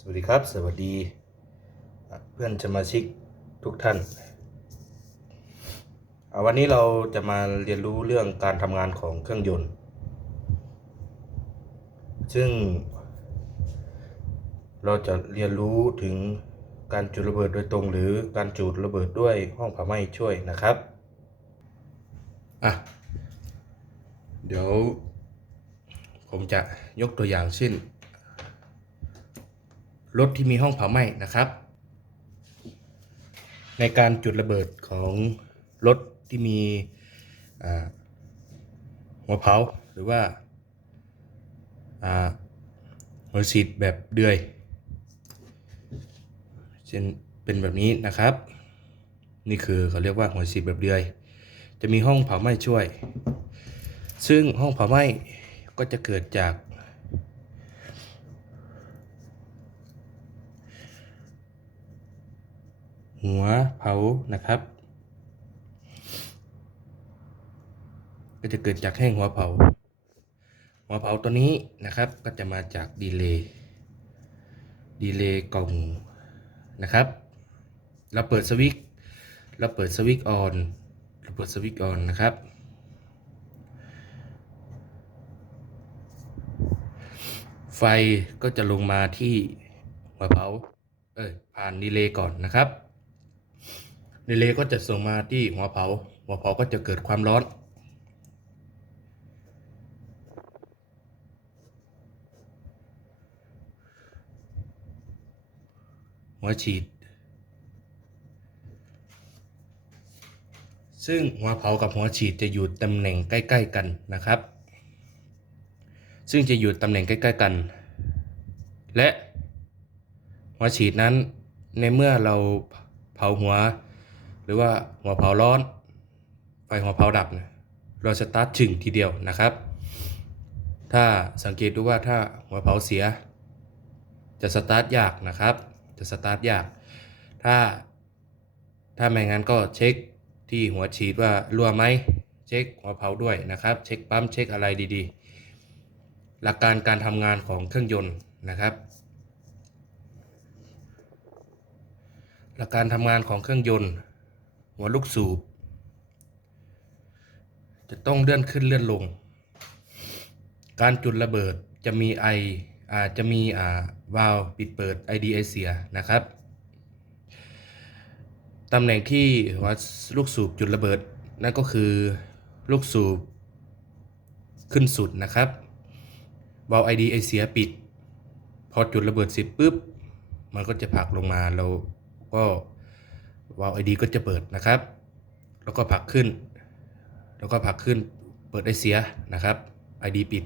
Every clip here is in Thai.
สวัสดีครับ สวัสดี เพื่อนสมาชิกทุกท่านอะวันนี้เราจะมาเรียนรู้เรื่องการทำงานของเครื่องยนต์ ซึ่ง เราจะเรียนรู้ถึงการจุดระเบิดโดยตรง หรือการจุดระเบิดด้วยห้องเผาไหม้ช่วยนะครับอะเดี๋ยว ผมจะยกตัวอย่างเช่น รถที่มีห้องเผาไหม้นะครับ ในการจุดระเบิดของรถที่มีหัวเผาหรือว่าอ่าหัวฉีดแบบเดือยเช่นเป็นแบบนี้นะครับ นี่คือเขาเรียกว่าหัวฉีดแบบเดือย จะมีห้องเผาไหม้ช่วย ซึ่งห้องเผาไหม้ก็จะเกิดจาก หัวเผานะครับ ก็จะเกิดจากแห้งหัวเผา หัวเผาตัวนี้นะครับก็จะมาจากดีเลย์ดีเลย์กล่องนะครับ เราเปิดสวิตช์เราเปิดสวิตช์ออนเราเปิดสวิตช์ออนนะครับไฟก็จะลงมาที่หัวเผา เอ้ย ผ่านดีเลย์ก่อนนะครับ ดีเลก็จะส่งมาที่หัวเผา หัวเผาก็จะเกิดความร้อน หัวฉีด ซึ่งหัวเผากับหัวฉีดจะอยู่ตำแหน่งใกล้ ๆ กันนะครับ ซึ่งจะอยู่ตำแหน่งใกล้ ๆ กัน และหัวฉีดนั้นในเมื่อเราเผาหัว หรือว่าหัวเผาร้อน ไฟหัวเผาดับเนี่ยเราสตาร์ทชึงทีเดียวนะครับ ถ้าสังเกตดูว่าถ้าหัวเผาเสีย จะสตาร์ทยากนะครับ จะสตาร์ทยาก ถ้า ถ้าไม่งั้นก็เช็คที่หัวฉีดว่ารั่วไหมเช็คหัวเผาด้วยนะครับ เช็คปั๊มเช็คอะไรดีๆ หลักการการทำงานของเครื่องยนต์นะครับ หลักการทำงานของเครื่องยนต์ หัวลูกสูบ จะต้องเลื่อนขึ้นเลื่อนลง การจุดระเบิดจะมีไออาจจะมีอ่าวาล์วปิดเปิด ID ไอเสียนะครับ ตำแหน่งที่หัวลูกสูบจุดระเบิดนั่นก็คือลูกสูบขึ้นสุดนะครับวาล์ว ID ไอเสียปิด พอจุดระเบิดเสร็จปุ๊บ มันก็จะผลักลงมาเราก็ วาล์ว ID ก็จะเปิดนะครับ แล้วก็ผลักขึ้น แล้วก็ผลักขึ้นเปิดไอเสียนะครับ ID ปิด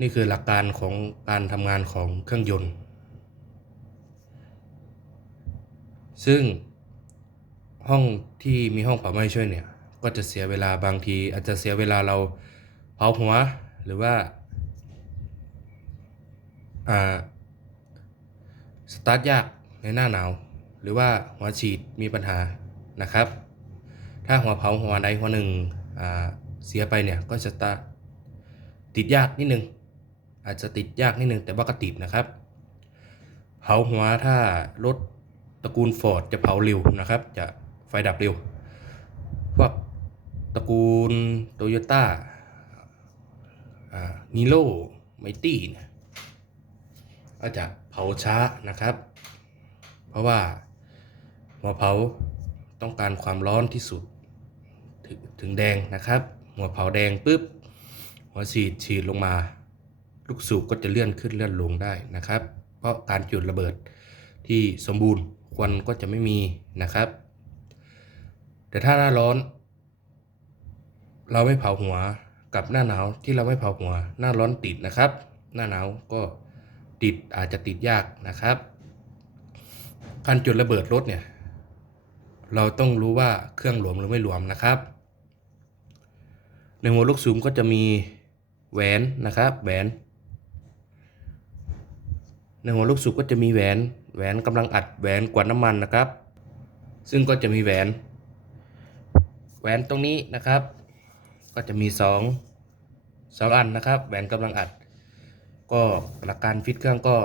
นี่คือหลักการของการทำงานของเครื่องยนต์ ซึ่งห้องที่มีห้องเผาไหม้ช่วยเนี่ย ก็จะเสียเวลาบางทีอาจจะเสียเวลาเราเผาหัวหรือว่าอ่าสตาร์ทยากในหน้าหนาว หรือว่าหัวฉีดมีปัญหานะครับ ถ้าหัวเผาหัวใดหัวหนึ่งเสียไปเนี่ยก็จะตติดยากนิดนึง อาจจะติดยากนิดนึงแต่ว่าก็ติดนะครับ เผาหัวถ้ารถตระกูลฟอร์ดจะเผาเร็วนะครับ จะไฟดับเร็วพวกตระกูลโตโยต้านีโร่ไมตี้เนี่ยก็จะเผาช้านะครับ เพราะว่า หัวเผาต้องการความร้อนที่สุดถถึงแดงนะครับ หัวเผาแดงปุ๊บหัวฉีดฉีดลงมา ลูกสูบก็จะเลื่อนขึ้นเลื่อนลงได้นะครับ เพราะการจุดระเบิดที่สมบูรณ์ควันก็จะไม่มีนะครับ แต่ถ้าหน้าร้อน เราไม่เผาหัวกับหน้าหนาวที่เราไม่เผาหัว หน้าร้อนติดนะครับ หน้าหนาวก็ติดอาจจะติดยากนะครับการจุดระเบิดรถเนี่ย เราต้องรู้ว่าเครื่องหลวมหรือไม่หลวมนะครับ ในหัวลูกสูบก็จะมีแหวนนะครับแหวนในหัวลูกสูบก็จะมีแหวนแหวนกำลังอัดแหวนกวาดน้ำมันนะครับ ซึ่งก็จะมีแหวน แหวนตรงนี้นะครับ ก็จะมีสองสองอันนะครับ แหวนกำลังอัด ก็หลักการฟิตเครื่องก็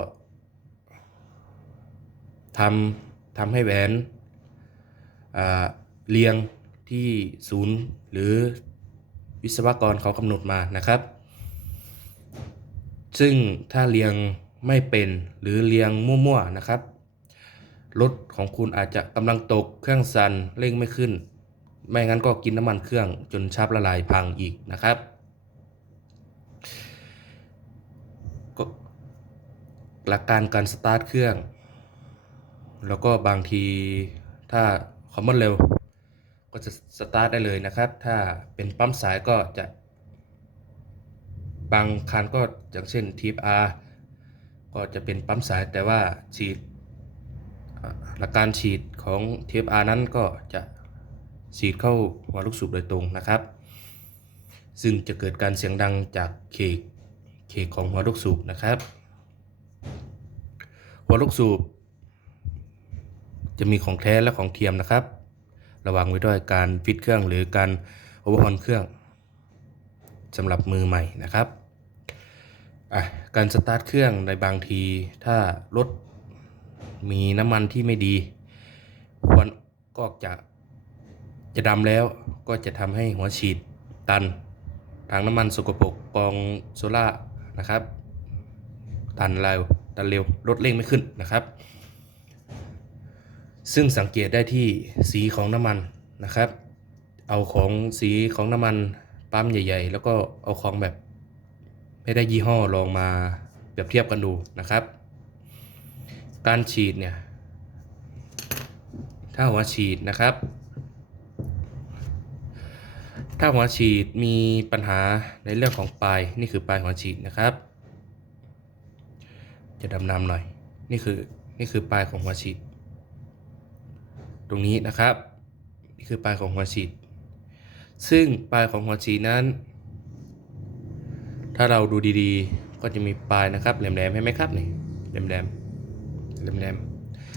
ทำทำให้แหวน เรียงที่ศูนย์หรือวิศวกรเขากำหนดมานะครับ ซึ่งถ้าเรียงไม่เป็นหรือเรียงมั่วๆนะครับ รถของคุณอาจจะกำลังตกเครื่องสั่นเร่งไม่ขึ้น ไม่งั้นก็กินน้ำมันเครื่องจนชับละลายพังอีกนะครับก็หลักการการสตาร์ทเครื่อง แล้วก็บางทีถ้า คอมมอนเร็วก็จะสตาร์ทได้เลยนะครับ ถ้าเป็นปั๊มสายก็จะ บางคันก็อย่างเช่นทีป R ก็จะเป็นปั๊มสายแต่ว่าฉีดหลักการฉีดของทีป R นั้นก็จะฉีดเข้าหัวลูกสูบโดยตรงนะครับ ซึ่งจะเกิดการเสียงดังจากเคกเคกของหัวลูกสูบนะครับ หัวลูกสูบ จะมีของแท้และของเทียมนะครับ ระวังไว้ด้วยการฟิตเครื่องหรือการโอเวอร์ฮอนเครื่องสำหรับมือใหม่นะครับการสตาร์ทเครื่องในบางทีถ้ารถมีน้ำมันที่ไม่ดีควรก็จะจะดำแล้วก็จะทำให้หัวฉีดตันถังน้ำมันสกปรกกองโซล่านะครับ ตันเร็วตันเร็วรถเร่งไม่ขึ้นนะครับ ซึ่งสังเกตได้ที่สีของน้ำมันนะครับ เอาของสีของน้ำมันปั๊มใหญ่ ๆ แล้วก็เอาของแบบไม่ได้ยี่ห้อลองมาเปรียบเทียบกันดูนะครับ การฉีดเนี่ยถ้าหัวฉีดนะครับ ถ้าหัวฉีดมีปัญหาในเรื่องของปลายนี่คือปลายหัวฉีดนะครับ จะดำน้ำหน่อย นี่คือนี่คือปลายของหัวฉีด ตรงนี้นะครับ นี่คือปลายของหัวฉีด ซึ่งปลายของหัวฉีดนั้น ถ้าเราดูดีๆ ก็จะมีปลายนะครับแหลมๆใช่ไหมครับนี่แหลมๆแหลม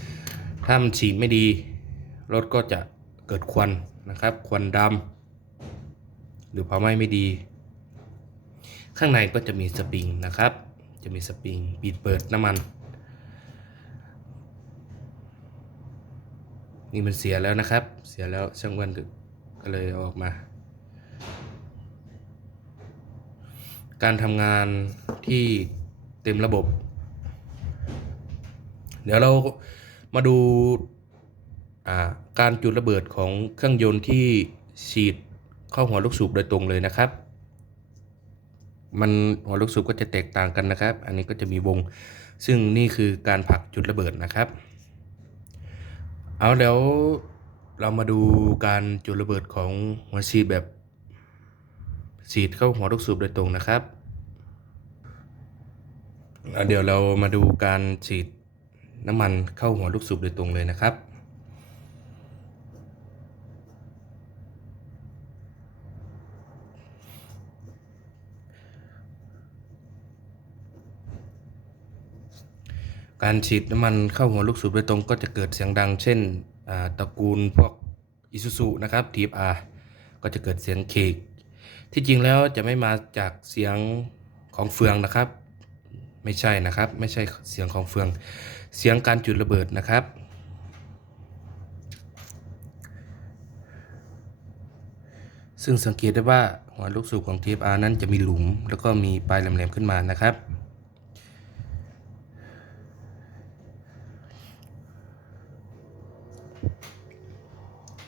ๆถ้ามันฉีดไม่ดีรถก็จะเกิดควันนะครับ ควันดำหรือเผาไหม้ไม่ดี ข้างในก็จะมีสปริงนะครับ จะมีสปริงปิดเปิดน้ำมัน นี่มันเสียแล้วนะครับ เสียแล้วช่างวันก็เลยเอาออกมา การทำงานที่เต็มระบบ เดี๋ยวเรามาดูาการจุดระเบิดของเครื่องยนต์ที่ฉีดเข้าหัวลูกสูบโดยตรงเลยนะครับ มันหัวลูกสูบก็จะแตกต่างกันนะครับ อันนี้ก็จะมีวง ซึ่งนี่คือการผลักจุดระเบิดนะครับ เอาเดี๋ยวเรามาดูการจุดระเบิดของหัวฉีดแบบฉีดเข้าหัวลูกสูบโดยตรงนะครับแล้วเดี๋ยวเรามาดูการฉีดน้ำมันเข้าหัวลูกสูบโดยตรงเลยนะครับ การฉีดน้ำมันเข้าหัวลูกสูบโดยตรงก็จะเกิดเสียงดัง เช่นตระกูลพวกอิซูซุนะครับทีฟอาก็จะเกิดเสียงเคกที่จริงแล้วจะไม่มาจากเสียงของเฟืองนะครับ ไม่ใช่นะครับ ไม่ใช่เสียงของเฟือง เสียงการจุดระเบิดนะครับ ซึ่งสังเกตได้ว่าหัวลูกสูบของ TFR นั้นจะมีหลุม แล้วก็มีปลายแหลมๆขึ้นมานะครับ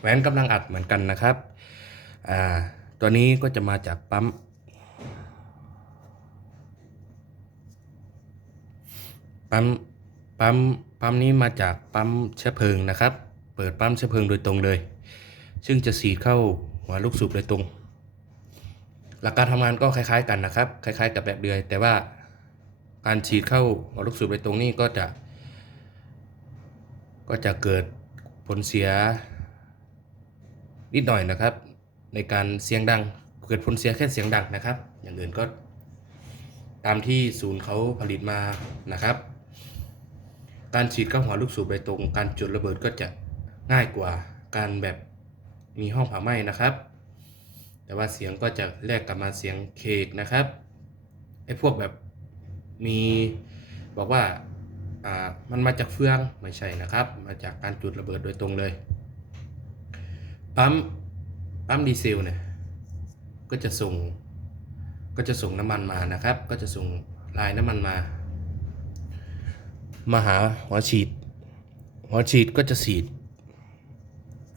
แหวนกำลังอัดเหมือนกันนะครับอ่าตัวนี้ก็จะมาจากปั๊มปั๊มปั๊มปั๊มนี้มาจากปั๊มเชื้อเพลิงนะครับ เปิดปั๊มเชื้อเพลิงโดยตรงเลย ซึ่งจะสีดเข้าหัวลูกสูบโดยตรง หลักการทำงานก็คล้ายๆกันนะครับ คล้าย ๆ กับแบบเดือย แต่ว่าการฉีดเข้าหัวลูกสูบโดยตรงนี้ก็จะ ก็จะเกิดผลเสีย นิดหน่อยนะครับ ในการเสียงดังเกิดผลเสียแค่เสียงดังนะครับ อย่างอื่นก็ตามที่ศูนย์เขาผลิตมานะครับ การฉีดเข้าหัวลูกสูบโดยตรง การจุดระเบิดก็จะง่ายกว่าการแบบมีห้องเผาไหม้นะครับ แต่ว่าเสียงก็จะแลกกลับมาเสียงเคกนะครับไอ้พวกแบบมีบอกว่าอ่ามันมาจากเฟืองไม่ใช่นะครับ มาจากการจุดระเบิดโดยตรงเลย ปั๊มปั๊มดีเซลเนี่ยก็จะส่งก็จะส่งน้ำมันมานะครับ ก็จะส่งลายน้ำมันมา มาหาหัวฉีด หัวฉีดก็จะฉีด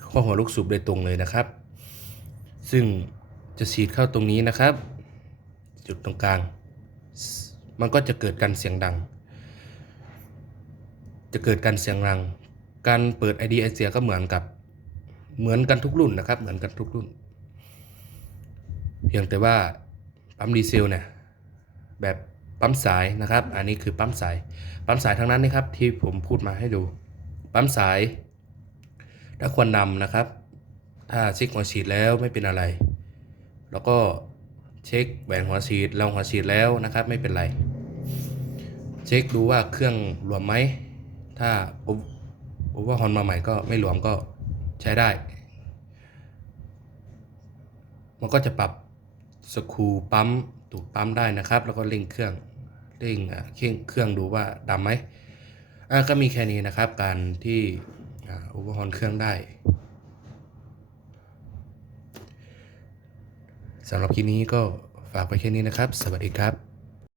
เข้าหัวลูกสูบโดยตรงเลยนะครับ ซึ่งจะฉีดเข้าตรงนี้นะครับ จุดตรงกลาง มันก็จะเกิดการเสียงดัง จะเกิดการเสียงดัง การเปิด ID ไอเสียก็เหมือนกับ เหมือนกันทุกรุ่นนะครับ เหมือนกันทุกรุ่น เพียงแต่ว่าปั๊มดีเซลเนี่ยแบบปั๊มสายนะครับ อันนี้คือปั๊มสาย ปั๊มสายทั้งนั้นนะครับที่ผมพูดมาให้ดู ปั๊มสาย ถ้าควรนำนะครับ ถ้าเช็คหัวฉีดแล้วไม่เป็นอะไร แล้วก็เช็คแหวนหัวฉีดรองหัวฉีดแล้วนะครับไม่เป็นไร เช็คดูว่าเครื่องรวมไหม ถ้าโอเวอร์ฮอนมาใหม่ก็ไม่รวมก็ ใช้ได้ มันก็จะปรับสกรูปั๊มตูดปั๊มได้นะครับ แล้วก็เร่งเครื่องเร่งเครื่องเครื่องดูว่าดำไหมอะก็มีแค่นี้นะครับ การที่อเวอร์ฮอนเครื่องได้สำหรับคลิปนี้ก็ฝากไปแค่นี้นะครับ สวัสดีครับ